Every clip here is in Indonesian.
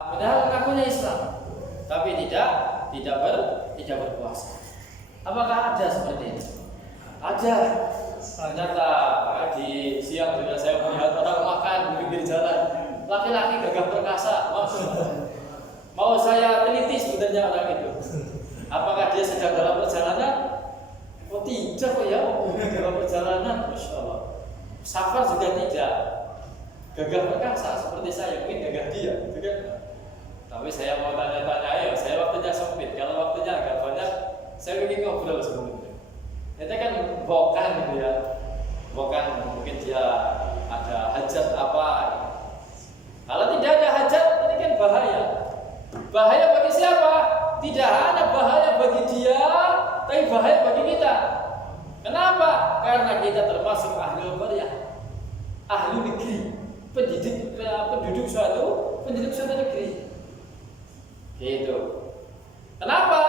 Padahal mengakunya Islam, tapi tidak berpuasa. Apakah ada seperti itu? Ada. Ternyata di siang juga saya melihat orang makan di pinggir jalan. Laki-laki gagah perkasa. Mau saya teliti sebenarnya orang itu. Apakah dia sedang dalam perjalanan? Oh tidak kok ya, dalam perjalanan, Masya Allah. Safar juga tidak. Gagah perkasa seperti saya, mungkin gagah dia, gitu kan? Tapi saya mau tanya-tanya, ya saya waktunya sempit. Kalau waktunya agak banyak, saya ingin ngobrol sebenarnya. Itu kan bukan gitu ya, bukan mungkin dia ada hajat apa. Kalau tidak ada hajat, ini kan bahaya. Bahaya bagi siapa? Tidak hanya bahaya bagi dia, tapi bahaya bagi kita. Kenapa? Karena kita termasuk ahli qaryah, ahli negeri, penduduk suatu negeri. Gitu. Kenapa?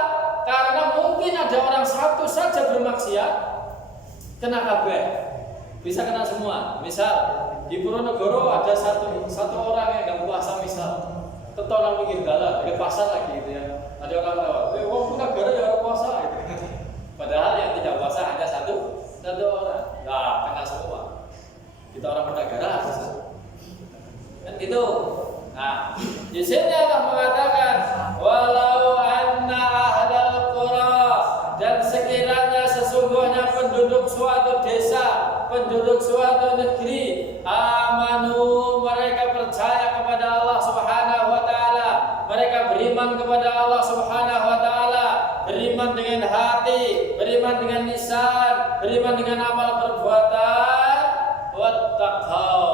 Karena mungkin ada orang satu saja bermaksiat, kena kabeh, bisa kena semua. Misal di Purwonegoro ada satu orang yang nggak puasa, misal ketolong pinggir jalan, ke pasar lagi gitu ya. Ada orang lewat, wong negara ya puasa gitu. Padahal yang tidak puasa hanya satu orang. Nah, kena semua. Kita orang bernegara harus kan gitu. Nah, di sini Allah mengatakan walau anna ahlal qura, dan sekiranya sesungguhnya penduduk suatu desa, penduduk suatu negeri, amanu, mereka percaya kepada Allah Subhanahu wa taala, mereka beriman kepada Allah Subhanahu wa taala, beriman dengan hati, beriman dengan lisan, beriman dengan amal perbuatan, wattaqau,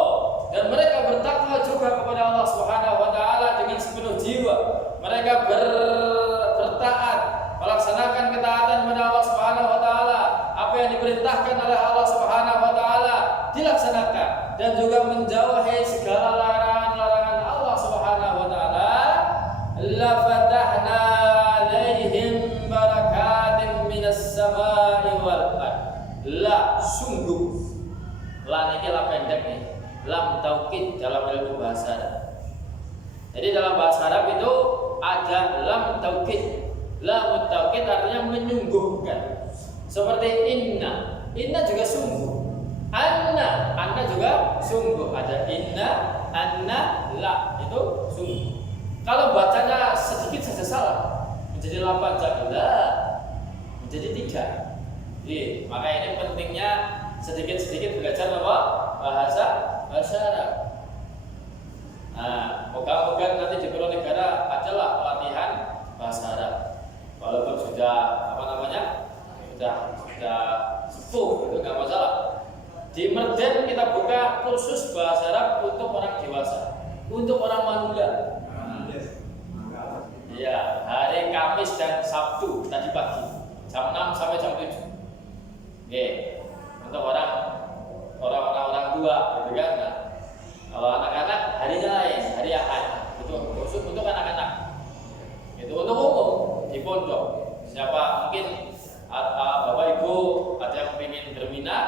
dan mereka bertakwa juga kepada Allah Subhanahu wa taala dengan sepenuh jiwa. Mereka bertaat, melaksanakan ketaatan kepada Allah Subhanahu wa taala. Apa yang diperintahkan oleh Allah Subhanahu wa taala dilaksanakan, dan juga menjauhi segala larangan-larangan Allah Subhanahu wa taala. La fatahna alaihim barakatin minas samai wal ard. La, sungguh. La ini lah pendek nih. Lam taukid dalam ilmu bahasa Arab. Jadi dalam bahasa Arab itu ada lam taukid. Lam taukid artinya menyungguhkan. Seperti inna. Inna juga sungguh. Anna juga sungguh. Ada inna, anna, la, itu sungguh. Kalau bacanya sedikit saja salah, menjadi 8 jabla, menjadi 3. Jadi, maka ini pentingnya sedikit-sedikit belajar apa? Bahasa Arab. Nah, moga-moga nanti di Purwonegara adalah pelatihan bahasa Arab. Walaupun sudah sudah sepuh, itu nggak masalah. Di Merden kita buka kursus bahasa Arab untuk orang dewasa, untuk orang manula. Iya, hari Kamis dan Sabtu tadi pagi, jam 6 sampai jam 7. Oke, untuk orang tua, gitu kan? Nah, kalau anak-anak harinya lain, hari Ahad. Itu khusus untuk anak-anak. Itu untuk umum di pondok. Siapa mungkin Bapak Ibu ada yang ingin berminat,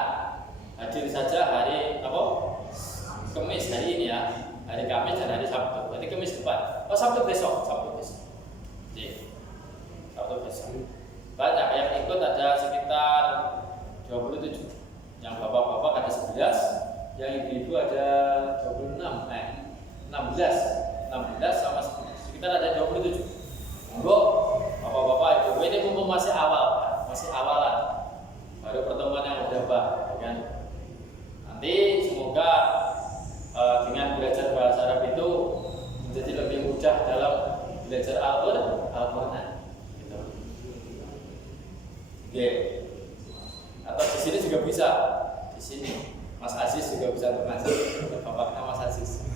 hadir saja hari Kamis hari ini ya, hari Kamis dan hari Sabtu. Berarti Kamis depan. Sabtu besok. Jadi, Sabtu besok. Banyak yang ikut, ada sekitar 27. Yang bapak-bapak ada 11, yang ibu-ibu ada 16 sama sekitar ada 27. Monggo bapak-bapak ibu, ini mumpung masih awalan, baru pertemuan yang berapa, kan? Nanti semoga dengan belajar bahasa Arab itu menjadi lebih mudah dalam belajar Al-Quran. Gitu. Okay. Atau di sini juga bisa. Di sini Mas Aziz juga bisa mengajar. Bapaknya Mas Aziz.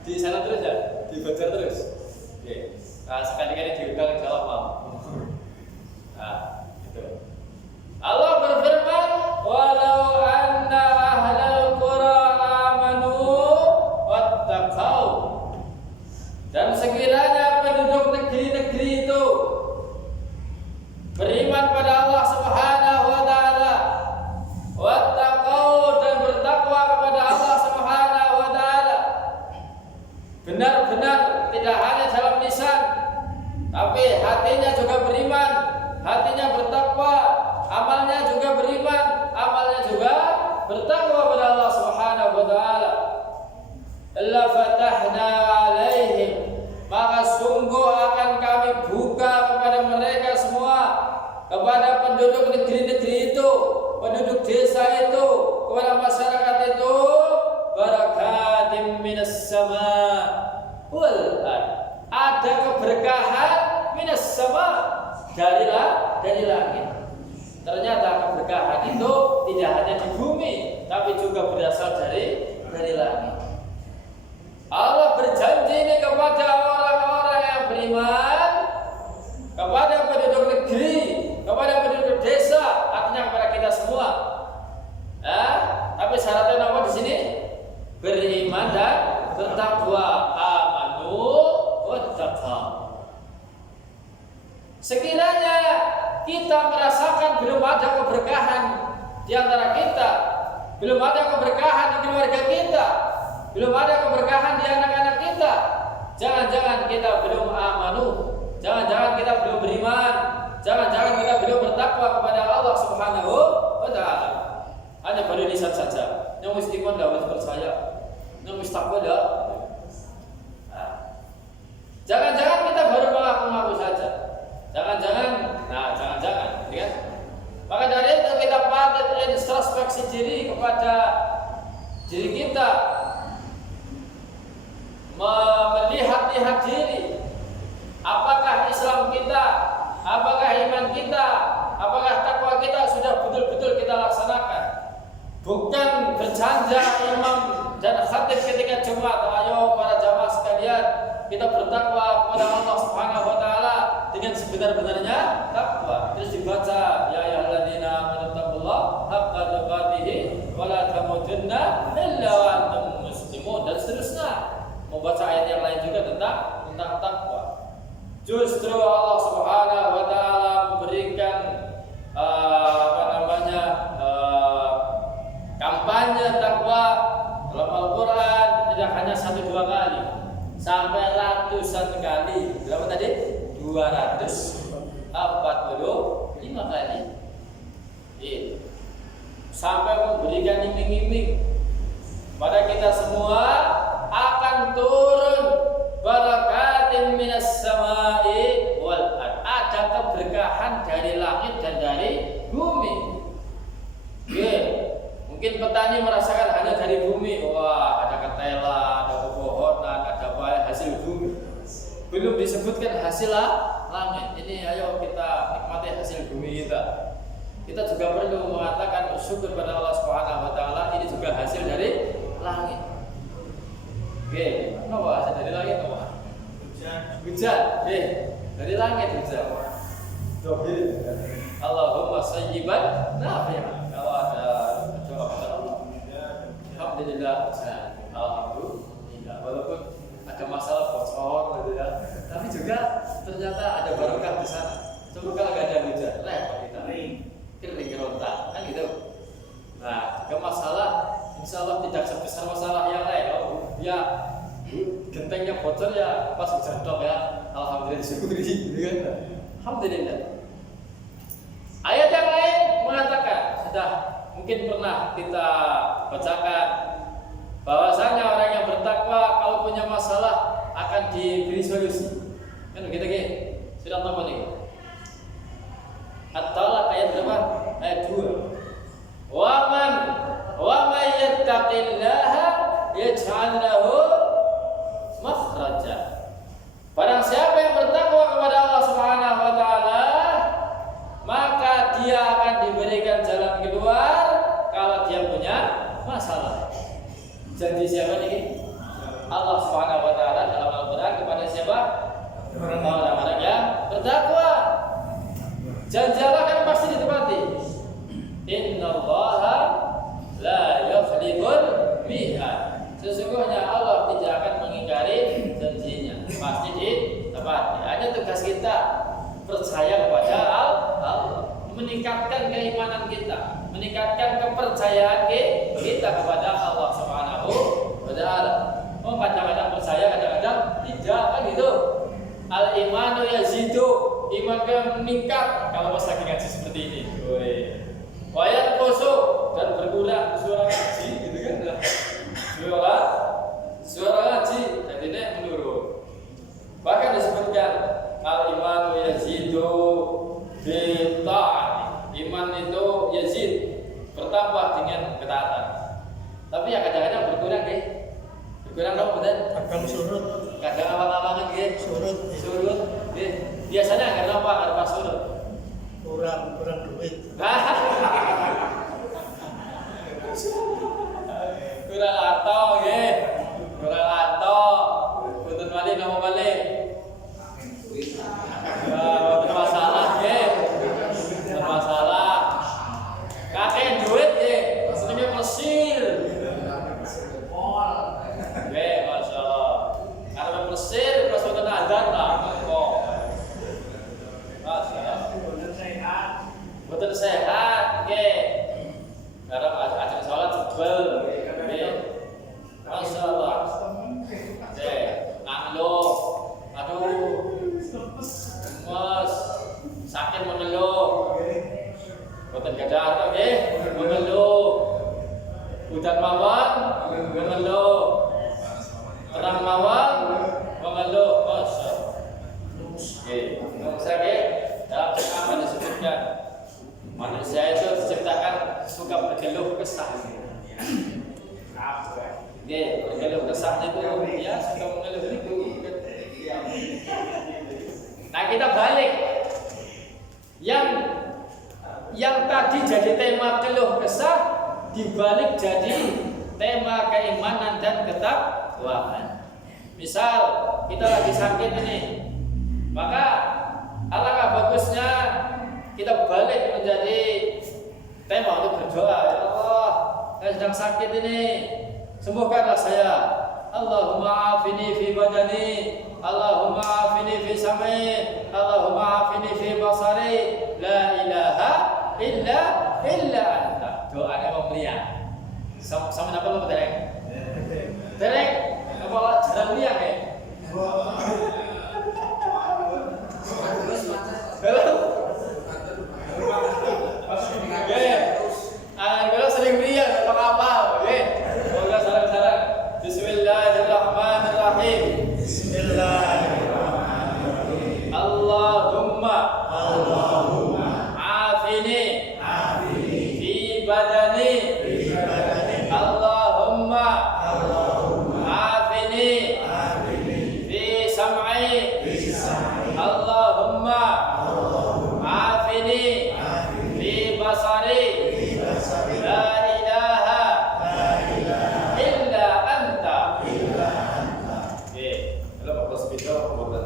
Di sana terus ya, dibaca terus. Oke. Nah, sekali-kali diulang jawab mau. Nah, itu. Allah berfirman, walau anna ahlal qura amanu wattaqau. Dan sekiranya penduduk negeri-negeri itu beriman pada Allah Subhanahu wa taala, wattaqau, dan bertakwa kepada Allah Subhanahu wa taala, benar-benar tidak hanya dalam lisan, tapi hatinya juga beriman, hatinya bertakwa, amalnya juga beriman, amalnya juga bertakwa kepada Allah Subhanahu wa taala. La fatahna alaihim, maka sungguh akan kami buka kepada mereka semua, kepada penduduk negeri-negeri itu, penduduk desa itu, kepada masyarakat itu, barakatim minas sama wal ard, ada keberkahan minas sama, dari langit. Ternyata keberkahan itu tidak hanya di bumi, tapi juga berasal dari langit. Allah berjanji ini kepada orang-orang yang beriman, kepada penduduk negeri, kepada penduduk desa, artinya kepada kita semua. Tapi syaratnya apa di sini? Beriman dan bertakwa. Amanu wattaqau. Sekiranya kita merasakan belum ada keberkahan di antara kita, belum ada keberkahan di keluarga kita, belum ada keberkahan di anak-anak kita, jangan-jangan kita belum amanu, jangan-jangan kita belum beriman, jangan-jangan kita belum bertakwa kepada Allah Subhanahu wa taala. Hanya pada lisan saja. Yang istiqomah harus percaya, yang takwa dah. Jangan-jangan kita baru mengaku-ngaku saja. Jangan-jangan, ya. Maka dari itu kita patut introspeksi diri kepada diri kita, melihat-lihat diri. Apakah Islam kita, apakah iman kita, apakah takwa kita sudah betul-betul kita laksanakan? Bukan bercanda imam dan khatib ketika Jumat, ayo para jamaah sekalian, kita bertakwa kepada Allah Subhanahu wa taala dengan sebenar-benarnya takwa. Terus dibaca, ya ayyuhalladzina amanu taqullaha haqqa tuqatih wa la tamutunna illa wa antum muslimun, dan seterusnya. Membaca ayat yang lain juga tentang takwa. Justru Allah Subhanahu wa taala memberikan kampanye takwa dalam Al-Qur'an tidak hanya 1-2 kali, sampai ratusan kali. Berapa tadi? 245 kali. Sampai memberikan iming-iming pada kita semua akan turun barakatin minas samai wal ard. Ada keberkahan dari langit dan dari bumi. Mungkin petani merasakan hanya dari bumi. Wah, ada ketela, ada pepohonan, ada apa, hasil bumi. Belum disebutkan hasil langit. Ini ayo kita nikmati hasil bumi kita. Kita juga perlu mengatakan bersyukur pada Allah Subhanahu wa taala, ini juga hasil dari langit. Apa hasil dari langit apa? Hujan. Dari langit hujan. Allahumma sayyiban nafi'an. Kalau ada doa kepada Allah, alhamdulillah. Alhamdulillah. Walaupun ada masalah bocor gitu ya, tapi juga ternyata ada barokah di sana. Coba kalau nggak ada hujan, repot kita. Kering kerontak, kan gitu. Nah, juga masalah, insya Allah tidak sebesar masalah yang lain. Oh, ya gentengnya bocor ya pas hujan dok ya. Alhamdulillah syukuri, gitu kan? Alhamdulillah. Ayat yang lain mengatakan, sudah mungkin pernah kita bacakan, bahwasanya orang yang bertakwa kalau punya masalah akan diberi solusi. Kan begitu kan? Sudah tahu nih. At-Talaq ayat berapa? Ayat 2. Wa man yattaqillaha yaj'al lahu makhraja. Barang siapa yang bertakwa kepada Allah Subhanahu wa taala, maka dia akan diberikan jalan keluar kalau dia punya masalah. Janji siapa ini? Allah Subhanahu wa taala dalam Al-Qur'an kepada siapa? Orang-orang yang bertakwa. Janji Allah kan pasti ditepati. Innallaha la yukhliful mi'ad. Sesungguhnya Allah tidak akan mengingkari janjinya, pasti ditepati. Hanya tugas kita percaya kepada Allah, meningkatkan keimanan kita, meningkatkan kepercayaan kita kepada Allah Subhanahu wa taala. Kadang-kadang percaya, kadang-kadang iman meningkat kalau pas lagi ngaji seperti ini. Wayat kosong dan berkurang suara ngaji gitu kan. Suara ngaji jadinya menurun. Bahkan disebutkan al-iman yazidu bi ta'ati. Iman itu yazid, bertambah dengan ketaatan. Tapi ya kadang-kadang berkurang deh. Berkurang dong betul? Kadang surut. Kadang awang-awangan nggih. Surut. Nggih. Biasanya karena apa? Karena surut. Kurang duit. Kurang atau nggih. Kurang atau boten malih napa malih? Boten masalah nggih. Boten masalah. Kakek duit nggih. Maksudnya Mesir. Nggih, masyaallah. Karena Mesir terus boten azan lah kok. Masyaallah. Boten sehat nggih. Karena ajak salat jebel. Nggih. Masyaallah. Nggih, ngeluh. Aduh. Mas, sakit mengeluh. Boten gadah to nggih, mengeluh. Hujan mawon, mengeluh. Terang mawon, mengeluh. Masyaallah. Nggih, saya nggih dalam apa disebutkan manusia itu diciptakan suka berkeluh kesah. Nggih, berkeluh kesah itu ya suka mengeluh itu. Nah, kita balik. Yang tadi jadi tema keluh kesah dibalik jadi tema keimanan dan ketakwaan. Misal kita lagi sakit ini, maka alangkah bagusnya kita balik menjadi tema untuk berdoa. Ya Allah, saya sedang sakit ini, sembuhkanlah saya. Allahumma afini fi badani, Allahumma afini fi sam'i, Allahumma afini fi basari, la ilaha illa anta. Doanya mau mulia. Sama apa lo derek? Derek, apa jarang liang ya? Kalau sering liang apa kapal, semoga salam-salam. Bismillahirrahmanirrahim. Bismillahirrahmanirrahim. Allahumma afini fi badani. Allahumma afini fi sam'i. Allahumma afini fi basari. La ilaha illa anta. Kalau pas video bukan.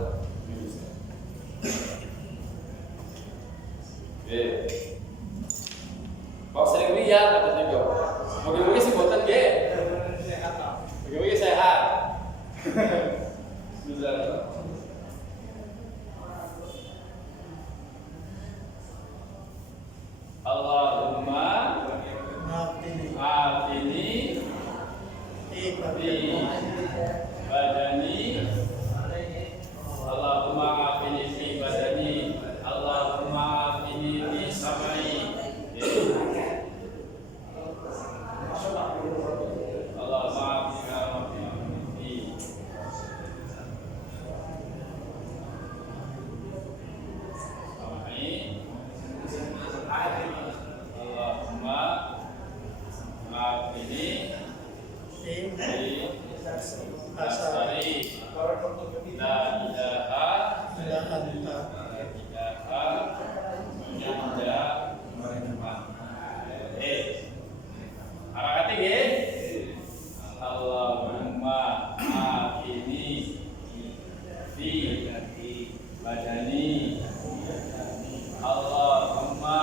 Kok sering lihat kata video. Mungkin sih boten nggih. Mungkin sehat. Bismillah. Allahumma afini fi badani. Allahumma afini fi badani. Allahumma afini fi sam'i. Allahumma afini fi Allahumma afini fi asari. La ilaha illa anta. Harakati nggih. Allahumma afini fi badani. Allahumma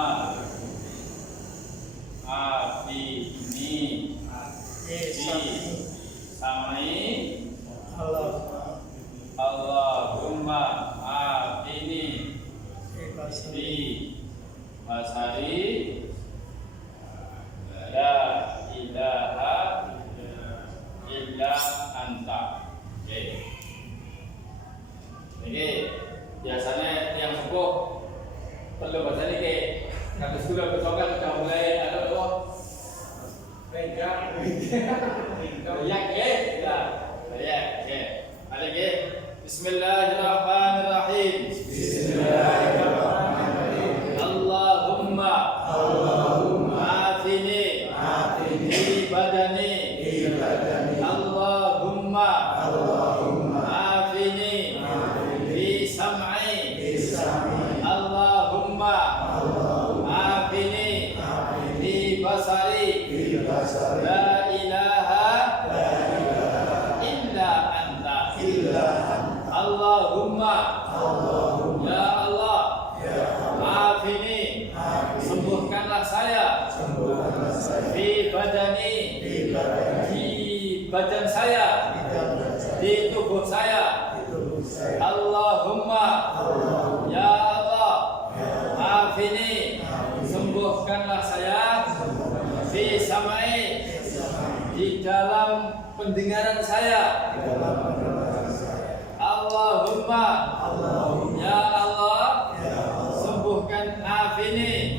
afini fi sam'i. Allahumma afini fi basari. La ilaha illa anta. Oke. Jadi biasanya yang sepuh perlu bahasa ini kayak kata sekolah bersokan sudah mulai ada apa? Pegang, yang ke, ya, ke, ada ke. Bismillahirrahmanirrahim. Allahumma afini fi badani. Allahumma afini fi sam'i. Allahumma afini fi basari. La ilaha illa anta. Allahumma ya Allah afini sembuhkanlah saya fi badani di badan saya di tubuh saya. Allahumma ya Allah afini sembuhkanlah saya fi samai di dalam pendengaran saya. Allahumma ya Allah sembuhkan afini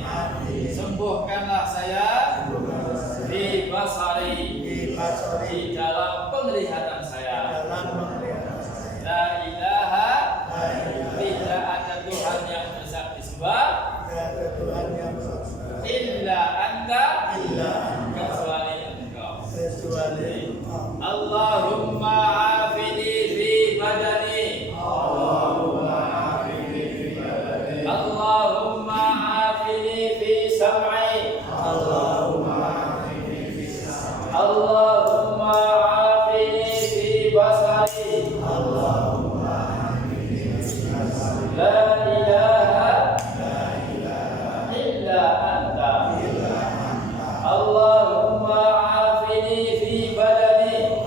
sembuhkanlah saya di basari di dalam penglihatan saya. La ilaha tidak ada Tuhan yang berhak disembah illa anta kecuali engkau. Allahumma afini fi badani. Allahumma afini fi sam'i. Allahumma afini fi basari. La ilaha illa anta. Allahumma afini fi badani.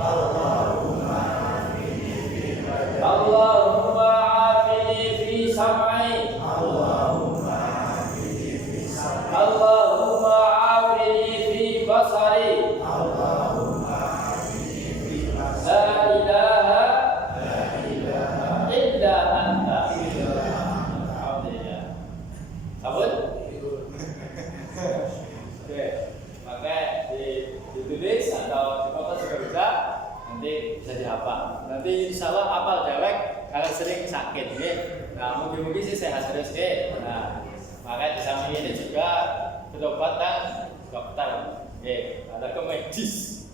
Allahumma afini fi sam'i. Allahumma afini fi basari. La ilaha illa anta. Alhamdulillah. Sabun? Oke, maka ditulis atau dikotak juga bisa. Nanti bisa dihafal. Nanti insya Allah hafal dewek kalau sering sakit. Okay? Nah, mungkin sih sehat terus. Okay? Nah, maka di samping ini juga berobatan dokter. Okay? Ada ke medis.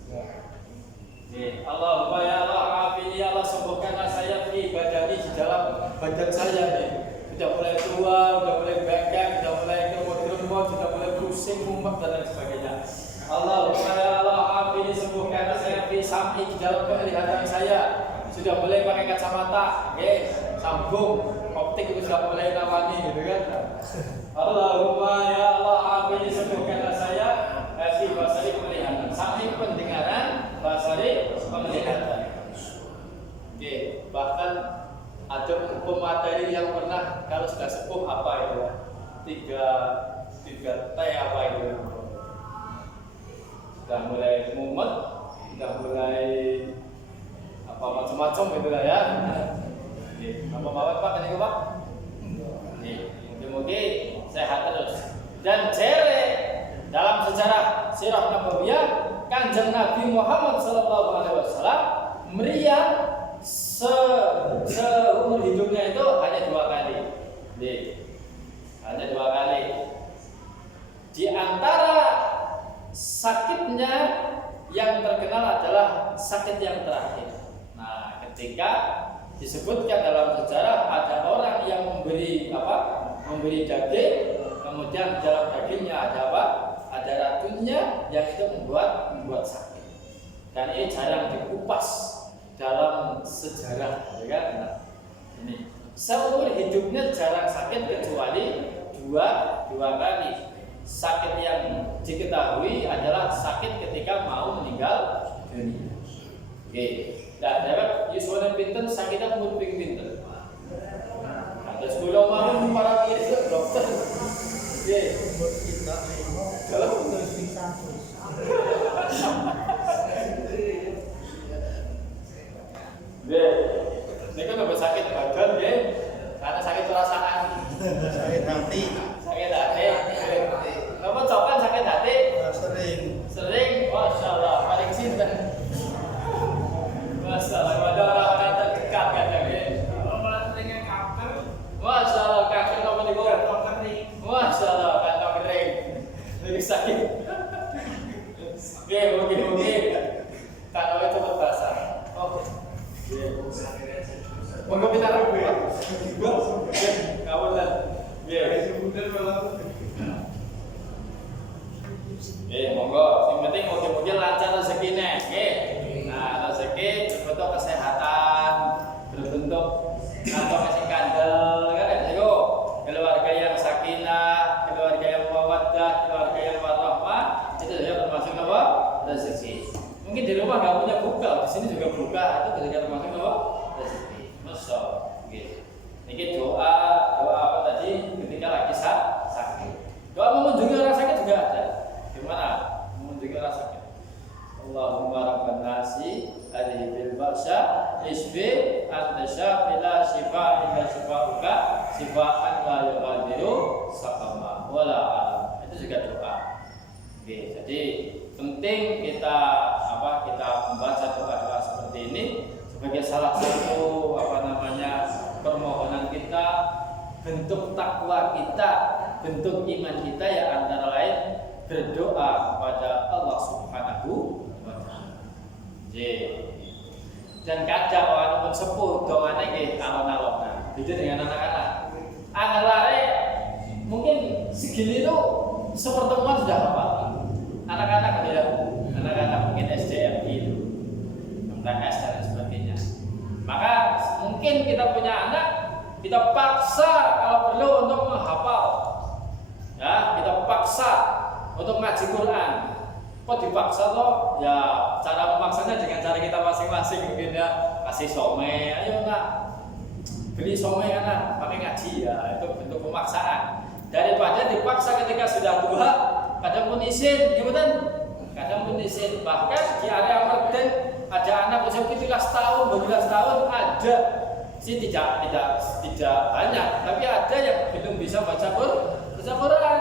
Okay. Allahumma ya Allah afini ya Allah sembuhkanlah saya fi badani di dalam badan saya nih. Sudah mulai tua, sudah mulai bengkak, sudah mulai kerumut, sudah mulai pusing, mumet dan lain sebagainya. Allahumma ya Allah afini sembuhkanlah saya fi sam'i di dalam penglihatan saya. Sudah mulai pakai kacamata, sambung, optik itu sudah mulai nawani gitu kan. Allahumma ya Allah afini sembuhkanlah saya fi basari penglihatan. Sam'i pendengaran, basari penglihatan. Oke, bahkan ada pemateri yang pernah kalau sudah sepuh apa itu? Tiga T apa itu? Sudah mulai mumet, sudah mulai apa macam-macam gitu lah ya. Oke, apa Pak tadi Pak? Mungkin sehat terus. Dan jere dalam sejarah sirah nabawiyah Kanjeng Nabi Muhammad SAW meriang seumur hidupnya itu hanya 2 kali. Hanya 2 kali. Di antara sakitnya yang terkenal adalah sakit yang terakhir. Nah, ketika disebutkan dalam sejarah ada orang yang memberi daging, kemudian dalam dagingnya ada apa? Ada racunnya yang itu membuat sakit. Dan ini jarang dikupas dalam sejarah, ya kan? Nah, ini seumur hidupnya jarang sakit kecuali dua kali. Sakit yang diketahui adalah sakit ketika mau meninggal dunia. Oke, nah, dapat yuswana pinten sakitnya pun pinten. Ada sekolah mau para kiri dokter. Oke, kalau terus bisa. Ini kan sakit badan, karena sakit perasaan, sakit hati. Monggo pindah aku ya. Kawalan. Ya. Monggo. Yang penting mungkin lancar rezekinya. Nggih. Nah, rezeki berbentuk kesehatan, berbentuk kantong sing kandel, kan itu keluarga yang sakinah, keluarga yang mawaddah, keluarga yang warahmah, itu juga termasuk apa? Rezeki. Mungkin di rumah nggak punya buka, di sini juga buka, itu juga termasuk apa? Rezeki. Masya gitu. Ini doa apa tadi ketika lagi sakit. Doa mengunjungi orang sakit juga ada. Gimana? Mengunjungi orang sakit. Allahumma rabban nasi adhibil ba'sa isbi anta syafila shifa illa shifa'uka shifa'an la yughadiru saqama wala alam. Itu juga doa. Oke, jadi penting kita membaca doa-doa seperti ini sebagai salah satu permohonan kita, bentuk takwa kita, bentuk iman kita ya antara lain berdoa kepada Allah Subhanahu wa taala. Dan kadang orang pun sepuh doanya nggih alon-alon. Beda dengan anak-anak. Anak-anak mungkin segini itu sepertemuan sudah hafal. Anak-anak ya, anak-anak mungkin SDM itu, MTS dan sebagainya. Maka mungkin kita punya anak, kita paksa kalau perlu untuk menghafal. Ya, kita paksa untuk ngaji Quran. Kok dipaksa toh? Ya cara memaksanya dengan cara kita masing-masing mungkin ya. Kasih some, ayo nak beli some anak pakai ngaji ya, itu bentuk pemaksaan. Daripada dipaksa ketika sudah tua, kadang pun izin, ya betul? Kadang pun izin. Bahkan di area Merden ada anak usia 17 tahun, 12 tahun ada. Sih tidak banyak, tapi ada yang belum bisa baca Quran.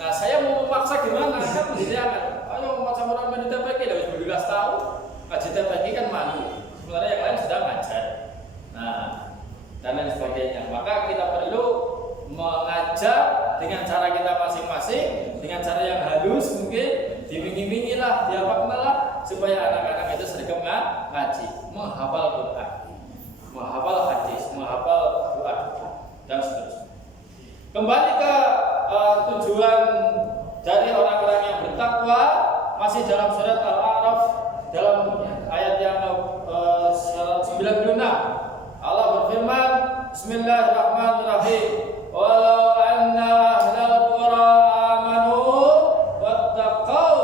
Nah, saya mau memaksa gimana? Saya menjadikan, ayo memaksa Quran menjadi TPQ dari 12 tahun, ngaji TPQ kan malu. Sebenarnya yang lain sudah ngajar. Nah, dan lain sebagainya. Maka kita perlu mengajar dengan cara kita masing-masing, dengan cara yang halus mungkin, dibimbing-bimbingilah, diapakanlah supaya anak-anak itu sering ngaji, menghafal Quran, menghafal hadis, menghafal doa dan seterusnya. Kembali ke tujuan dari orang-orang yang bertakwa, masih dalam surat Al-A'raf dalam ayat yang 96 Allah berfirman, Bismillahirrahmanirrahim, walau anna ahlal qura amanu wattaqau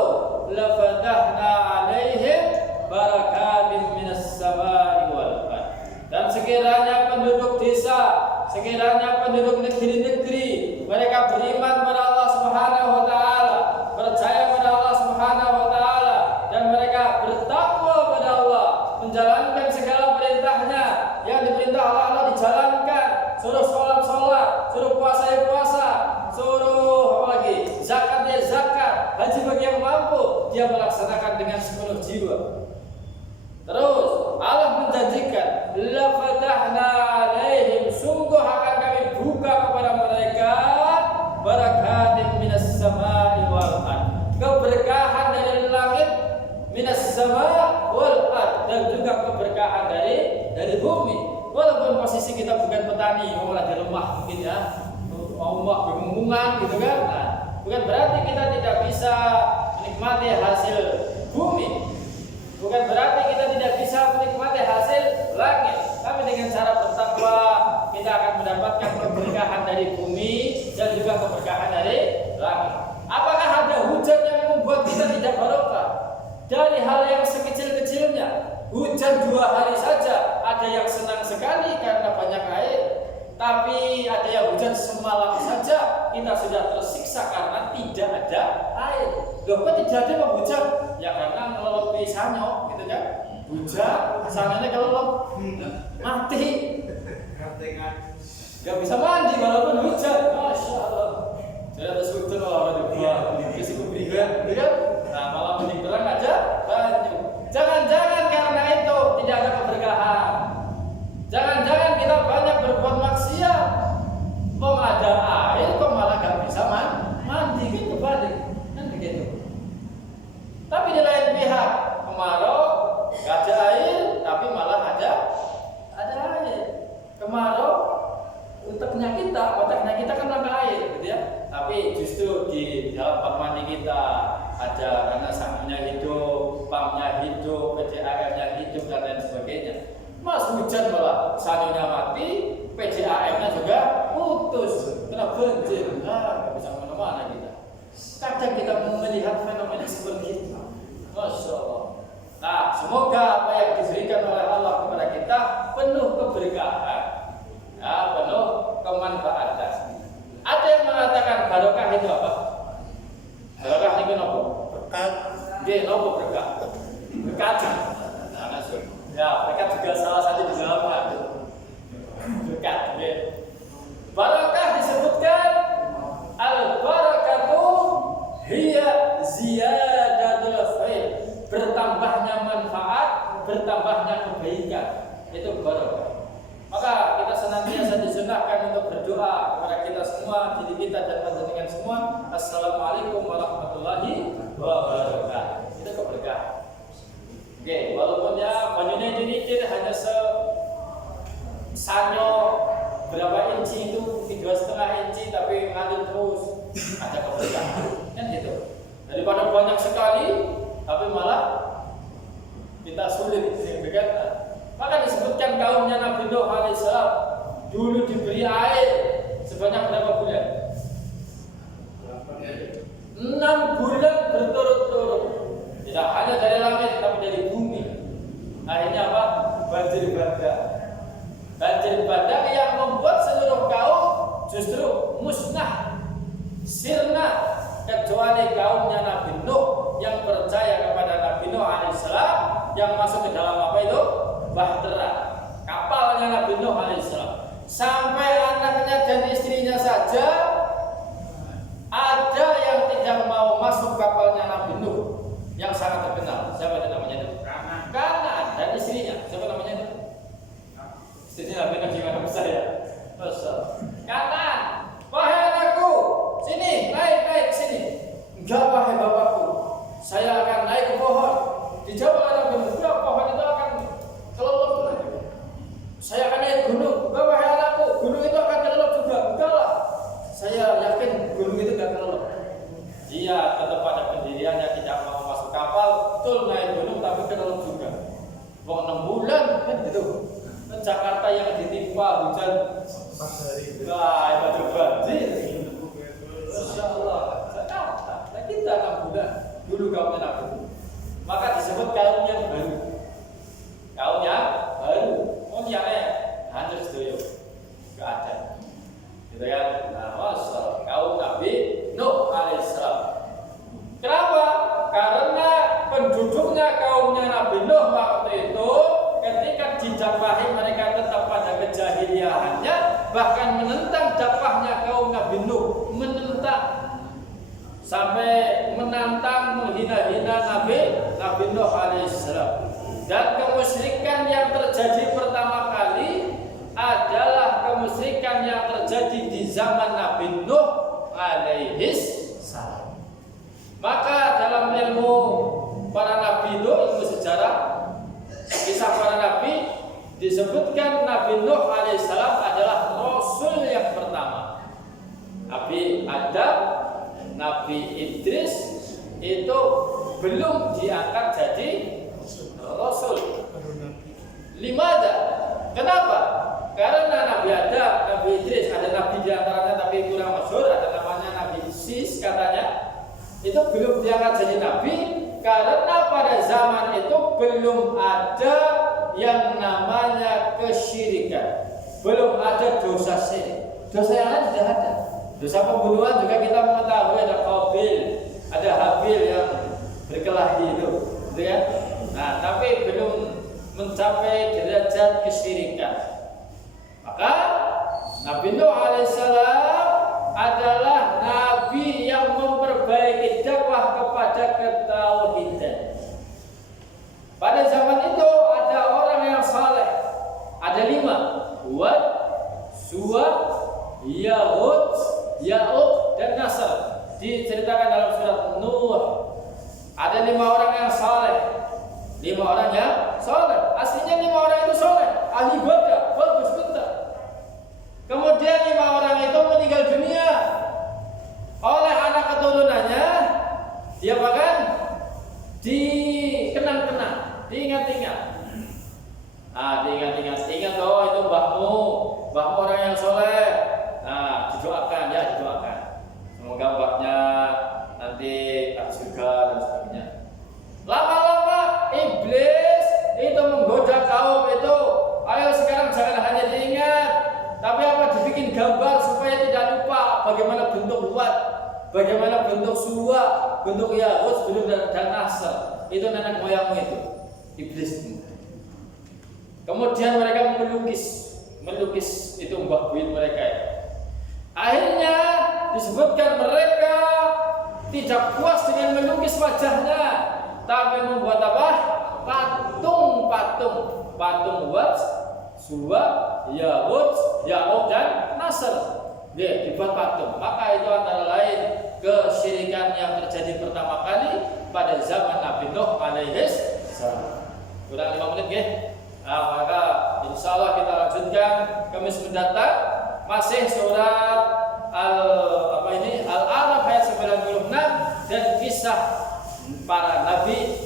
lafatahna alaihim barakatin minas samai wal ardh. Dan sekiranya penduduk desa, sekiranya penduduk negeri-negeri mereka beriman kepada Allah Subhanahu wa taala, percaya kepada Allah Subhanahu wa taala, dan mereka bertakwa kepada Allah, menjalankan segala perintahnya, yang diperintah Allah dijalankan, suruh sholat, suruh puasa, suruh apa lagi? Zakat, haji bagi yang mampu, dia melaksanakan dengan sepenuh jiwa. Terus Allah menjanjikan, la fatahna alaihim, sungguh akan kami buka kepada mereka barakatin minas samai wal ardh, keberkahan dari langit, minas sama wal ardh, dan juga keberkahan dari bumi. Walaupun posisi kita bukan petani, malah di rumah mungkin ya, rumah bengmungan gitu kan. Nah, bukan berarti kita tidak bisa menikmati hasil bumi. Bukan berarti kita tidak bisa menikmati hasil langit. Tapi dengan cara bertakwa kita akan mendapatkan keberkahan dari bumi dan juga keberkahan dari langit. Apakah ada hujan yang membuat kita tidak barokah? Dari hal yang sekecil-kecilnya, hujan 2 hari saja, ada yang senang sekali karena banyak air. Tapi ada yang hujan semalam saja, kita sudah tersiksa karena tidak ada air. Loh, kok tidak ada hujan? Ya karena ngelelep sanyo, gitu kan? Hujan, sanyonya kelelep, mati. Gak bisa mandi walaupun hujan. Masya Allah. Saya atas hujan orang ada kisi kubrigan, gitu kan? Nah, malam mending terang aja banyu. Jangan-jangan karena itu tidak ada keberkahan. Jangan-jangan kita banyak berbuat maksiat. Kok ada air, kok malah gak bisa mandi, kan kebalik, kan begitu. Tapi di lain pihak, kemarau, gak ada air, tapi malah ada kemarau, otaknya kita kan langkah air, gitu ya. Tapi justru di dalam kamar mandi kita ada karena sampingnya hidup, pumpnya hidup, PDAM-nya hidup dan lain sebagainya. Mas hujan malah sanyonya mati, PDAM-nya juga putus, kena banjir. Nggak bisa kemana-mana kita. Kadang kita melihat fenomena seperti itu. Masya Allah. Nah, semoga apa yang diberikan oleh Allah kepada kita penuh keberkahan, ya, penuh kemanfaatan. Ada yang mengatakan barokah itu apa? Barokah itu apa? Berkat. Dia apa berkah? Berkat. Ya, berkat juga salah satu dijawabkan. Berkat. Barokah disebutkan al-barakatu hiya ziyadatul khair, bertambahnya manfaat, bertambahnya kebaikan, itu barokah. Maka kita senantiasa disunahkan untuk berdoa kepada kita semua, diri kita dan panjenengan semua. Assalamualaikum warahmatullahi wabarakatuh. Itu keberkahan. Oke, walaupun ya banyunya dikit hanya sanyo berapa inci itu 2,5 inci tapi ngalir terus, ada keberkahan. Kan gitu. Daripada banyak sekali tapi malah kita sulit, gitu kan? Maka disebutkan kaumnya Nabi Nuh alaihissalam dulu diberi air sebanyak berapa bulan? 6 bulan berturut-turut. Tidak hanya dari langit tapi dari bumi. Akhirnya apa? Banjir bandang. Banjir bandang yang membuat seluruh kaum justru musnah, sirna, kecuali kaumnya Nabi Nuh yang percaya kepada Nabi Nuh alaihissalam yang masuk ke dalam apa itu? Bahtera, kapalnya Nabi Nuh alaihissalam. Sampai anaknya dan istrinya saja ada yang tidak mau masuk kapalnya Nabi Nuh yang sangat terkenal. Siapa itu namanya itu? Kanan dan istrinya. Siapa namanya itu? Istrinya Nabi Nuh gimana besar ya? Besar. Kanan, wahai anakku, sini, naik sini. Enggak, wahai bapakku, saya akan naik ke pohon. Dijawab oleh Nabi Nuh, enggak, pohon itu akan kelelep. Saya akan naik gunung. Enggak, wahai anakku, gunung itu akan kelelep juga. Enggak lah, saya yakin gunung itu enggak kelelep. Dia tetap pada pendiriannya, tidak mau masuk kapal. Betul naik gunung tapi kelelep juga. Mau 6 bulan kan gitu. Jakarta yang ditimpa hujan nah itu banjir. Masya Allah. Jakarta. Nah, kita 6 bulan dulu kaumnya Nabi. Maka disebut kaum yang baru. Kaum yang baru. Yang hancur sedoyo. Gak ada. Gitu kan? Nah, Masya Allah. Kaum Nabi Nuh alaihissalam. Kenapa? Karena penduduknya kaumnya Nabi Nuh waktu itu ketika didakwahi mereka tetap pada kejahiliahannya, bahkan menentang dakwahnya kaum Nabi Nuh, menentang sampai menantang menghina-hina Nabi Nuh alaihissalam. Dan kemusyrikan yang terjadi pertama kali adalah kemusyrikan yang terjadi di zaman Nabi Nuh alaihissalam. Maka dalam ilmu para nabi itu, ilmu sejarah, kisah para nabi, disebutkan Nabi Nuh alaihissalam adalah Rasul yang pertama. Nabi Adam, Nabi Idris itu belum diangkat jadi Rasul. Limada? Kenapa? Karena Nabi Adam, Nabi Idris, ada nabi di antaranya tapi kurang masyhur, ada namanya Nabi Isis katanya. Itu belum diangkat jadi nabi karena pada zaman itu belum ada yang namanya kesyirikan, belum ada dosa syirik. Dosa yang lain sudah ada. Dosa pembunuhan juga kita mengetahui, ada Qabil, ada Habil yang berkelahi itu, gitu kan? Nah, tapi belum mencapai derajat kesyirikan. Maka Nabi Nuh alaihissalam adalah nabi yang memperbaiki dakwah kepada ketauhidan. Pada zaman itu ada orang yang saleh, ada 5: Wad, Suwa, Yahud, Ya'uq, dan Nasr. Diceritakan dalam surat Nuh. Ada 5 orang yang saleh, 5 orang yang saleh. Aslinya 5 orang itu saleh, ahli ibadah, bagus, pintar. digambar supaya tidak lupa bagaimana bentuk Wat, bagaimana bentuk Suwa, bentuk Yahud, bentuk dan Nasr. Itu nenek moyangmu itu, iblis. Kemudian mereka melukis itu mbah buyut mereka. Akhirnya disebutkan mereka tidak puas dengan melukis wajahnya, tapi membuat apa? Patung Wat, Suwa, Yahud dan Nasr. Dia dibuat patung. Maka itu antara lain kesyirikan yang terjadi pertama kali pada zaman Nabi Nuh alaihi salam. Kurang 5 menit ya. Nah, maka insya Allah kita lanjutkan Kamis mendatang, masih surat Al-A'raf ayat 96 dan kisah para nabi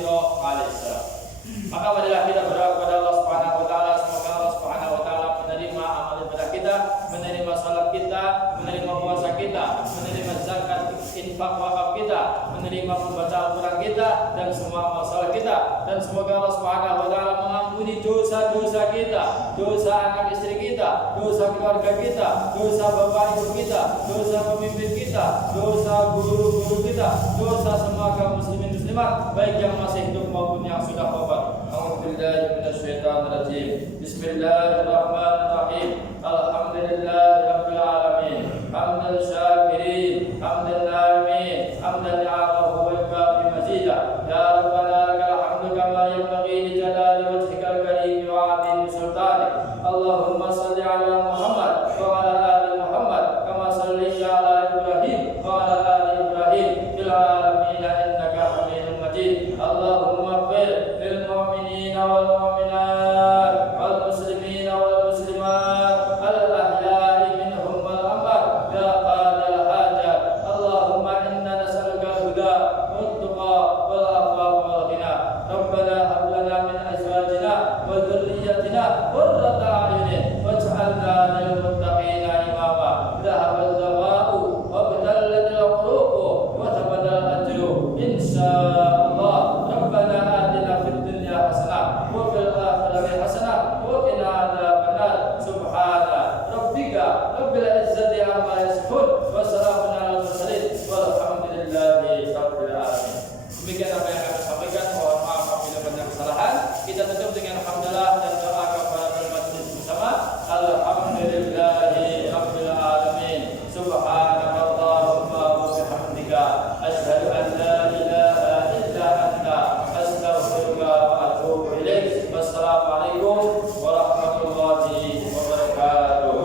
Nuh alaihissalam. Maka marilah kita berdoa kepada Allah Subhanahu wa taala, semoga Allah Subhanahu wa taala menerima amal ibadah kita, menerima salat kita, menerima puasa kita, menerima zakat, infak, wakaf kita, menerima membaca Al-Qur'an kita dan semua amal saleh kita, dan semoga Allah Subhanahu wa taala mengampuni dosa-dosa kita, dosa anak istri kita, dosa keluarga kita, dosa bapak ibu kita, dosa pemimpin kita, dosa guru-guru kita, dosa semua kaum muslimin muslimat baik yang masih hidup maupun yang sudah wafat. A'udzubillahi minasyaitonirrajim. Bismillahirrahmanirrahim. Alhamdulillahirabbil alamin. Hamdan syakirin, hamdan na'imin, hamdan li'amahu wa yukafi mazidah. Ya Rabbana lakal hamdu kama yanbaghi li jalali wajhikal karim wa 'azimi sultanik. Allahumma shalli ala Muhammad wa ala ali Muhammad kama shallaita ala Ibrahim wa ala ali Ibrahim fil alamin innaka Hamidum Majid. Allahumma ighfir lil mu'minina wal mu'minat wal muslimina wal muslimat al ahya'i minhum wal amwat ya qadal hajat. Allahumma inna nas'aluka al-huda wat tuqa wal afafa wal ghina. Rabbana hab lana min azwajina wa dhurriyyatina qurrata a'yunin waj'alna lil muttaqina imama. Dhahabal dawa'u wa badallatil uruqu wa tabadal ajru insyaallah. Rabbana atina fid dunya hasanah wa fil akhirati hasanah wa qina adzabannar. Subhana rabbika rabbil izzati amma yasifun wa salamun alal mursalin walhamdulillahi rabbil alamin. Demikian apa yang kami sampaikan. Mohon maaf apabila banyak kesalahan. Kita tutup dengan hamdalah dan doa kepada majelis bersama. Alhamdulillahi rabbil alamin. Subhanakallahumma wa bihamdika asyhadu an la ilaha illa anta astaghfiruka wa atubu ilaik. Wassalamualaikum warahmatullahi wabarakatuh.